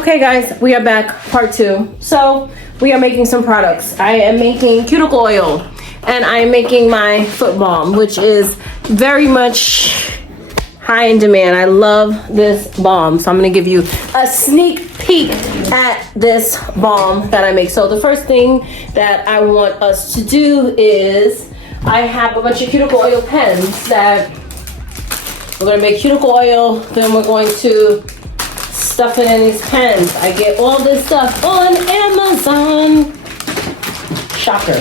Okay guys, we are back, part 2. So we are making some products. I am making cuticle oil and I am making my foot balm, which is very much high in demand. I love this balm, so I'm gonna give you a sneak peek at this balm that I make. So the first thing that I want us to do is I have a bunch of cuticle oil pens that we're gonna make cuticle oil, then we're going to stuff it in these pens. I get all this stuff on Amazon. Shocker.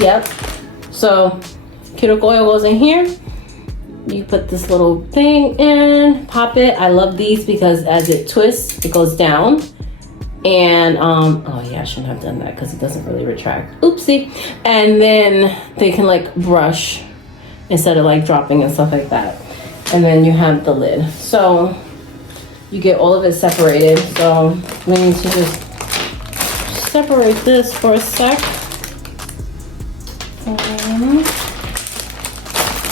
Yep. So cuticle oil goes in here. You put this little thing in, pop it. I love these because as it twists, it goes down. And oh yeah, I shouldn't have done that because it doesn't really retract. Oopsie. And then they can like brush instead of like dropping and stuff like that. And then you have the lid. So you get all of it separated. So we need to just separate this for a sec.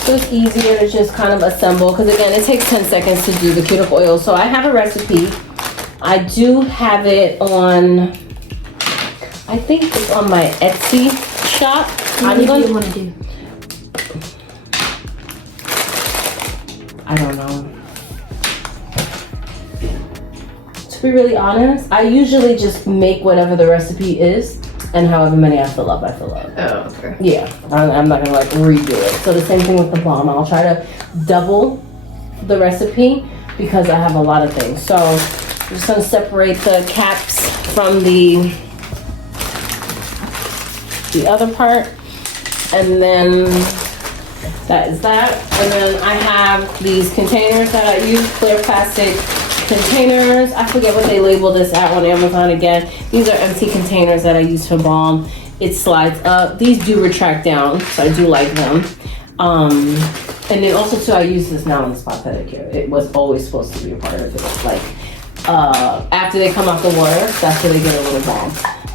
So it's easier to just kind of assemble because again, it takes 10 seconds to do the cuticle oil. So I have a recipe. I do have it on, I think it's on my Etsy shop. What do you want to do? I don't know. To be really honest, I usually just make whatever the recipe is and however many I fill up, I fill up. Oh, okay. Yeah, I'm not gonna like redo it. So the same thing with the balm. I'll try to double the recipe because I have a lot of things. So I'm just gonna separate the caps from the other part, and then that is that. And then I have these containers that I use, clear plastic containers. I forget what they label this at on Amazon again. These are empty containers that I use for balm. It slides up. These do retract down, so I do like them. And then also too, I use this now in spot pedicure. It was always supposed to be a part of it. Like after they come off the water, that's where they get a little balm.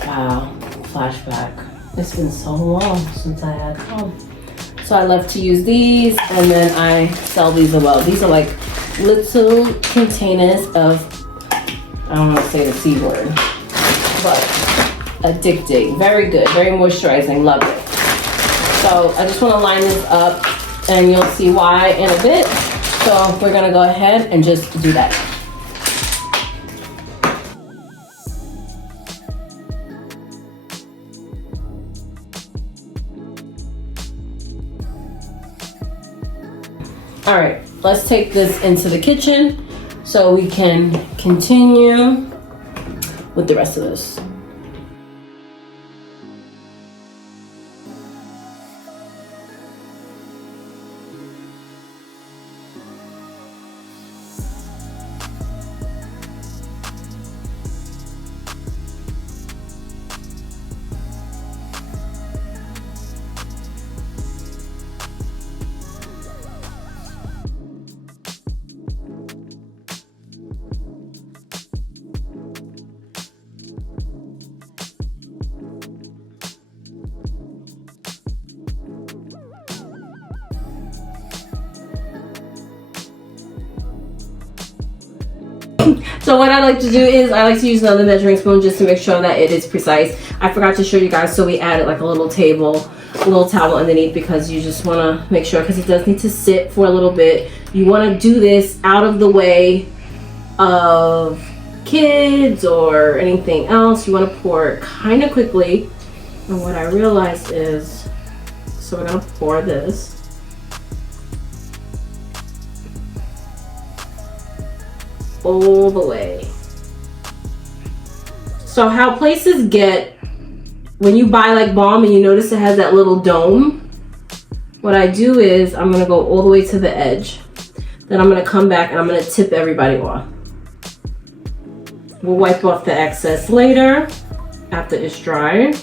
Wow, flashback. It's been so long since I had balm. So I love to use these, and then I sell these as well. These are like little containers of, I don't want to say the C word, but addicting. Very good, very moisturizing, love it. So I just want to line this up and you'll see why in a bit. So we're gonna go ahead and just do that. All right, let's take this into the kitchen so we can continue with the rest of this. So what I like to do is I like to use another measuring spoon just to make sure that it is precise. I forgot to show you guys, so we added like a little towel underneath because you just want to make sure, because it does need to sit for a little bit. You want to do this out of the way of kids or anything else. You want to pour it kind of quickly. And what I realized is, so we're going to pour this. All the way. So how places get, when you buy like balm and you notice it has that little dome, what I do is I'm gonna go all the way to the edge. Then I'm gonna come back and I'm gonna tip everybody off. We'll wipe off the excess later after it's dry.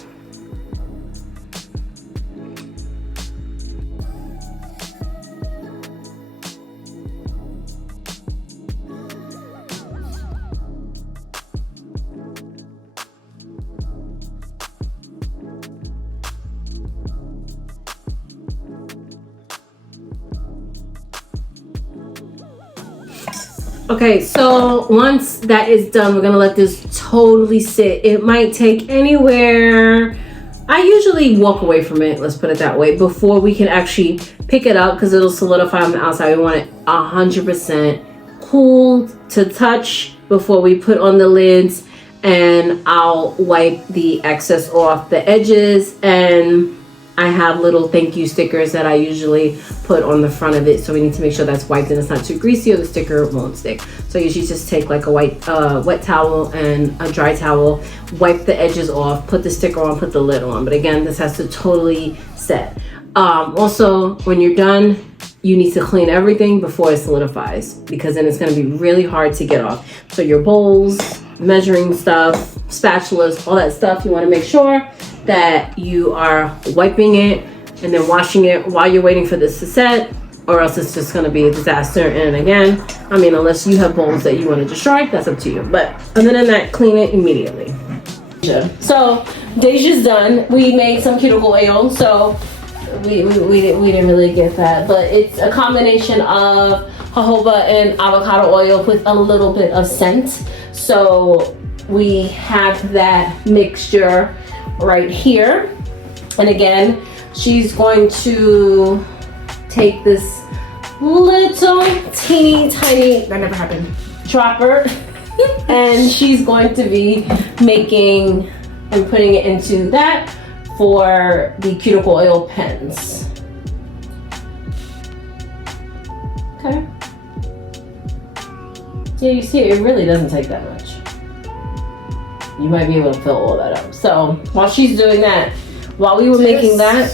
Okay, so once that is done, we're gonna let this totally sit. It might take anywhere, I usually walk away from it, let's put it that way, before we can actually pick it up because it'll solidify on the outside. We want it 100% cool to touch before we put on the lids, and I'll wipe the excess off the edges, and I have little thank you stickers that I usually put on the front of it, so we need to make sure that's wiped and it's not too greasy or the sticker won't stick. So I usually just take like a wet towel and a dry towel, wipe the edges off, put the sticker on, put the lid on. But again, this has to totally set. Also, when you're done, you need to clean everything before it solidifies, because then it's going to be really hard to get off. So your bowls, measuring stuff, spatulas, all that stuff, you want to make sure that you are wiping it and then washing it while you're waiting for this to set, or else it's just going to be a disaster. And again, I mean, unless you have bowls that you want to destroy, that's up to you. But other than that, clean it immediately. So Deja's done. We made some cuticle oil, so we didn't really get that, but it's a combination of jojoba and avocado oil with a little bit of scent. So we have that mixture right here, and again, she's going to take this little teeny tiny, that never happened, dropper and she's going to be making and putting it into that for the cuticle oil pens. Okay. Yeah, you see, it really doesn't take that much. You might be able to fill all that up. So while she's doing that, while we were making that,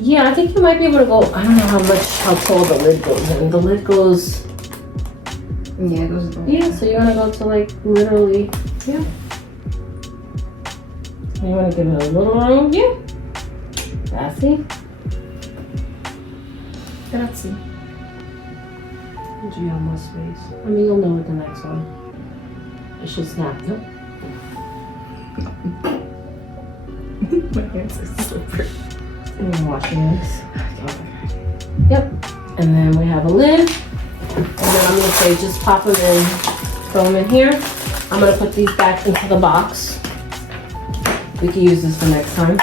yeah, I think you might be able to go, I don't know how tall the lid goes. And the lid goes, yeah, it goes. Yeah, so you want to go to like literally, yeah. You want to give it a little room, yeah. Grazie. Grazie. Do you have more space? I mean, you'll know with the next one. It should snap. Nope. My hands are slippery. And you're washing this. Okay. Yep. And then we have a lid. And then I'm going to say just pop them in, throw them in here. I'm going to put these back into the box. We can use this for next time.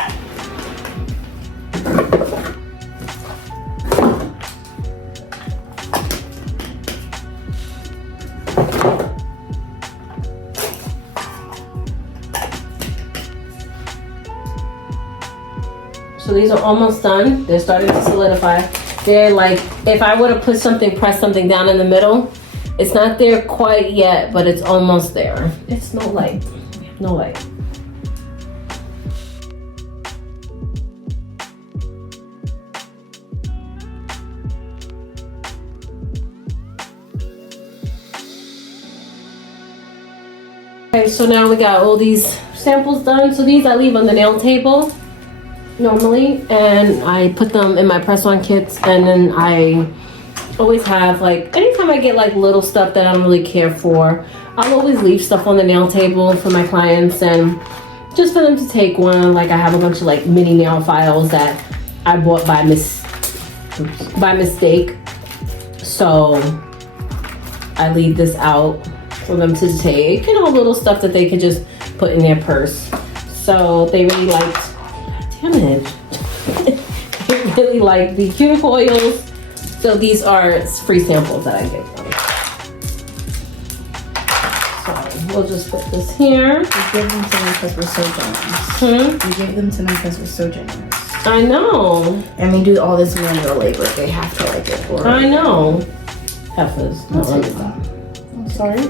So these are almost done. They're starting to solidify. They're like, if I were to put something, press something down in the middle, it's not there quite yet, but it's almost there. It's no light. No light. Okay, so now we got all these samples done. So these I leave on the nail table normally, and I put them in my press-on kits, and then I always have, like, anytime I get like little stuff that I don't really care for, I'll always leave stuff on the nail table for my clients, and just for them to take one. Like, I have a bunch of like mini nail files that I bought by mistake, so I leave this out for them to take, you know, little stuff that they could just put in their purse. So they really liked, damn it, they really like the cuticle oils. So these are free samples that I give them. So we'll just put this here. We gave them to them because we're so generous. We gave them to them because we're so generous. I know. And we do all this manual labor. They have to like it. Or I know. Heifers. I'll take that. I'm sorry.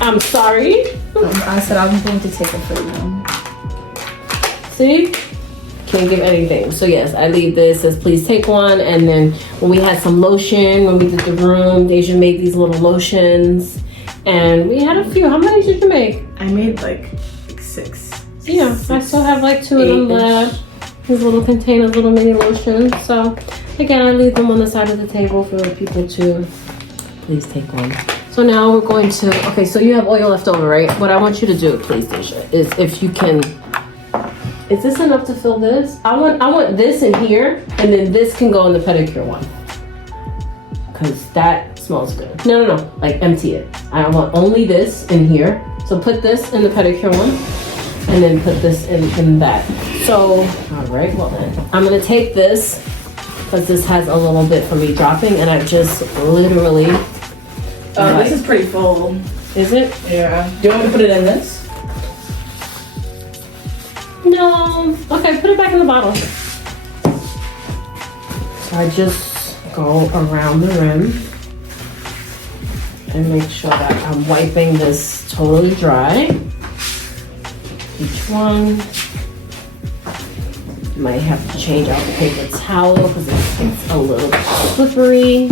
I'm sorry. I said I'm going to take it for you. See? Can't give anything. So yes, I leave this as please take one. And then when we had some lotion, when we did the room, Deja made these little lotions. And we had a few. How many did you make? I made like 6. Yeah, I still have like 2 of them left. These little containers, little mini lotions. So again, I leave them on the side of the table for people to please take one. So now we're going to, okay, so you have oil left over, right? What I want you to do, please, Deja, is if you can, is this enough to fill this? I want this in here, and then this can go in the pedicure one. because that smells good. No, like empty it. I want only this in here. So put this in the pedicure one, and then put this in that. So, all right, well then, I'm gonna take this, because this has a little bit for me dropping, and I just literally. This is pretty full. Is it? Yeah. Do you want me to put it in this? No. Okay, put it back in the bottle. So I just go around the rim and make sure that I'm wiping this totally dry. Each one. Might have to change out the paper towel because it's a little bit slippery.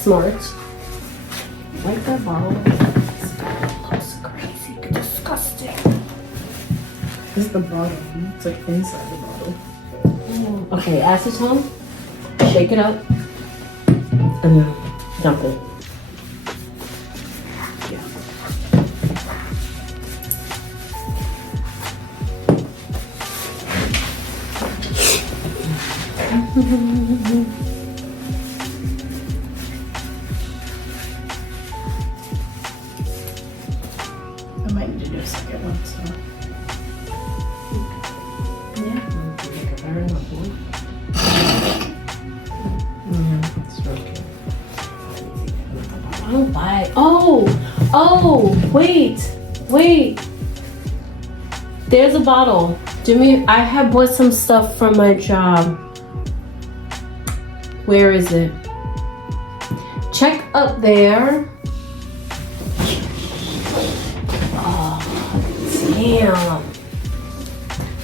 Smart. Like that bottle. It looks crazy, disgusting. This is the bottle. It's like inside the bottle. Okay, acetone. Shake it up. And then dump it. Yeah. I might need to do a second one, so. Yeah. I don't buy. Oh, wait. There's a bottle. Jimmy, I have bought some stuff from my job. Where is it? Check up there. Oh, damn.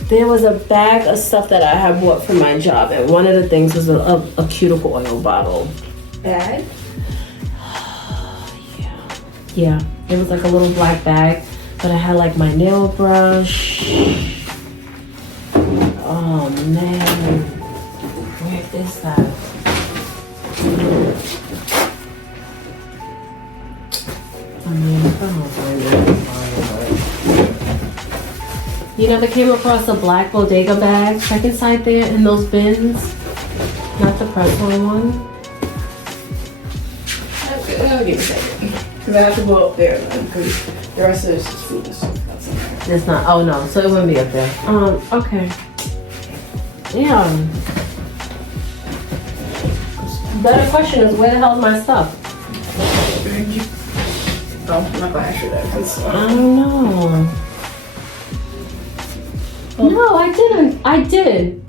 There was a bag of stuff that I had bought from my job, and one of the things was a cuticle oil bottle. Bag? Yeah, it was like a little black bag, but I had like my nail brush. Oh man, where is that? I mean, I don't find it. You never came across a black bodega bag? Check inside there in those bins. Not the press on one. I'll give it a second. Because I have to go up there then, because the rest of this is food, so that's okay. It's not, oh no, so it wouldn't be up there. Okay. Yeah. Better question is, where the hell is my stuff? Oh, I'm not glad I should have, because I don't know. No, I didn't. I did.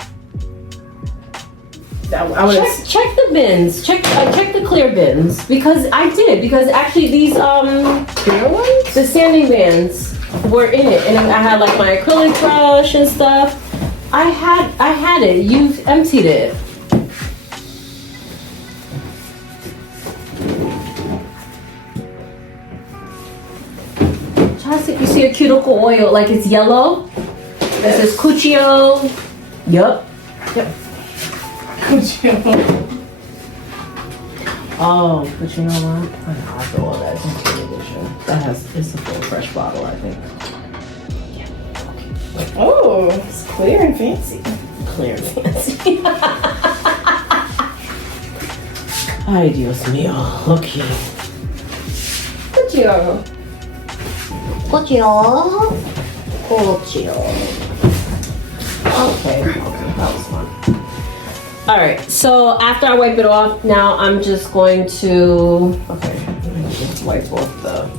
Check the bins. Check the clear bins because I did. Because actually these clear ones? the sanding bands were in it, and I had like my acrylic brush and stuff. I had it. You emptied it. Try to see. You see a cuticle oil like it's yellow. This is Cuccio. Yep. Oh, but you know what? I know, I'll throw all that into the edition. It's a full fresh bottle, I think. Yeah. Oh, it's clear and fancy. Clear and fancy. Ay, Dios mío. Okay. Cuccio. Okay, that was fun. All right, so after I wipe it off, now I'm just going to, okay, let me just wipe off the,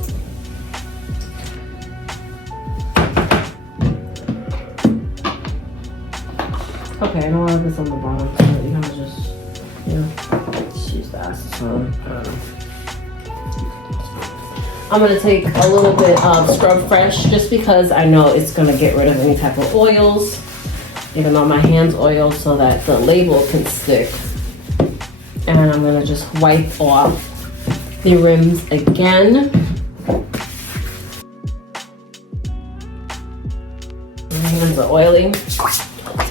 okay, I know I have this on the bottom, so you can just, just use the acetone. I'm gonna take a little bit of Scrub Fresh just because I know it's gonna get rid of any type of oils. Even though my hand's oiled so that the label can stick. And I'm gonna just wipe off the rims again. My hands are oily. So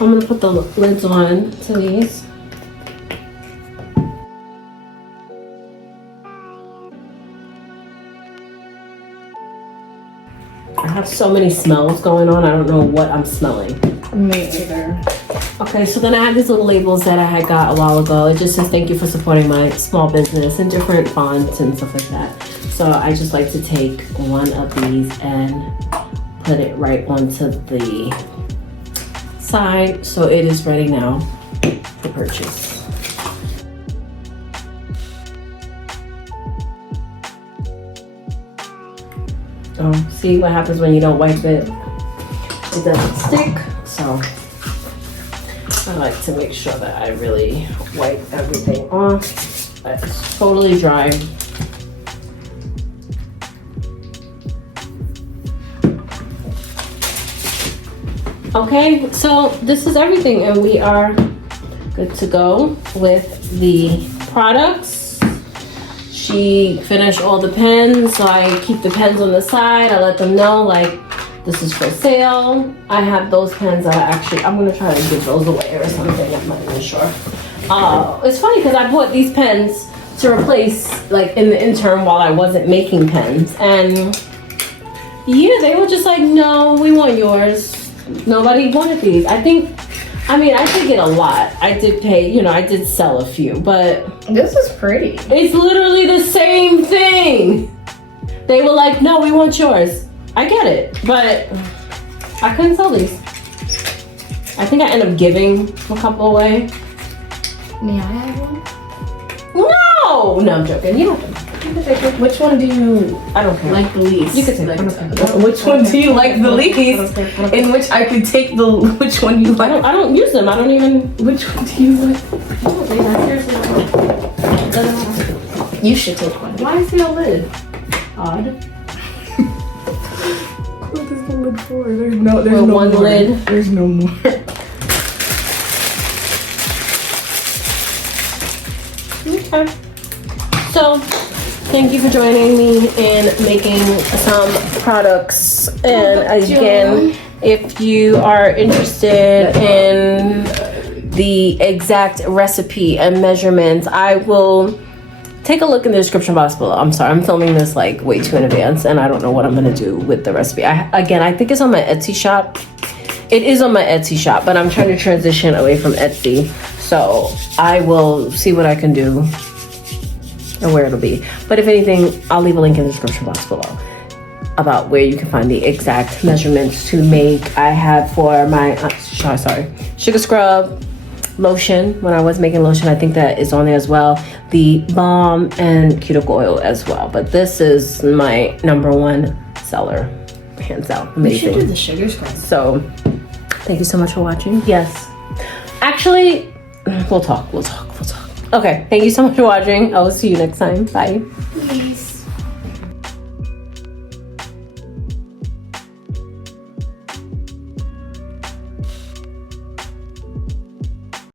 I'm gonna put the lids on to these. I so many smells going on. I don't know what I'm smelling. Me either. Okay, so then I have these little labels that I had got a while ago. It just says thank you for supporting my small business and different fonts and stuff like that. So I just like to take one of these and put it right onto the side so it is ready now for purchase. Oh, see what happens when you don't wipe it? It doesn't stick, so I like to make sure that I really wipe everything off. It's totally dry. Okay, so this is everything and we are good to go with the products. She finished all the pens, so I keep the pens on the side. I let them know like this is for sale. I have those pens that I'm gonna try to give those away or something, I'm not even sure. It's funny because I bought these pens to replace like in the interim while I wasn't making pens, and yeah, they were just like, no, we want yours. Nobody wanted these. I did get a lot. I did pay, I did sell a few, but This is pretty. it's literally the same thing. They were like, no, we want yours. I get it, but I couldn't sell these. I think I ended up giving a couple away. May I have one? No, I'm joking. You can take it. Which one do you I don't care. like the least? You can take like, it. Which one do you like the least? In which I could take which one you like? I don't use them. I don't even. Which one do you like? I don't think I seriously don't. Doesn't matter. You should take one. Why is there a lid? Odd. What is the lid for? There's no one more. lid. There's no more. Okay. So, thank you for joining me in making some products. And again, if you are interested in the exact recipe and measurements, I will take a look in the description box below. I'm sorry, I'm filming this like way too in advance and I don't know what I'm gonna do with the recipe. I think it's on my Etsy shop. It is on my Etsy shop, but I'm trying to transition away from Etsy. So I will see what I can do or where it'll be. But if anything, I'll leave a link in the description box below about where you can find the exact measurements to make. I have for my, sugar scrub, lotion. When I was making lotion, I think that is on there as well. The balm and cuticle oil as well. But this is my #1 seller, hands out. Amazing. You should do the sugar scrub. So, thank you so much for watching. Yes. Actually, we'll talk. Okay, thank you so much for watching. I will see you next time. Bye.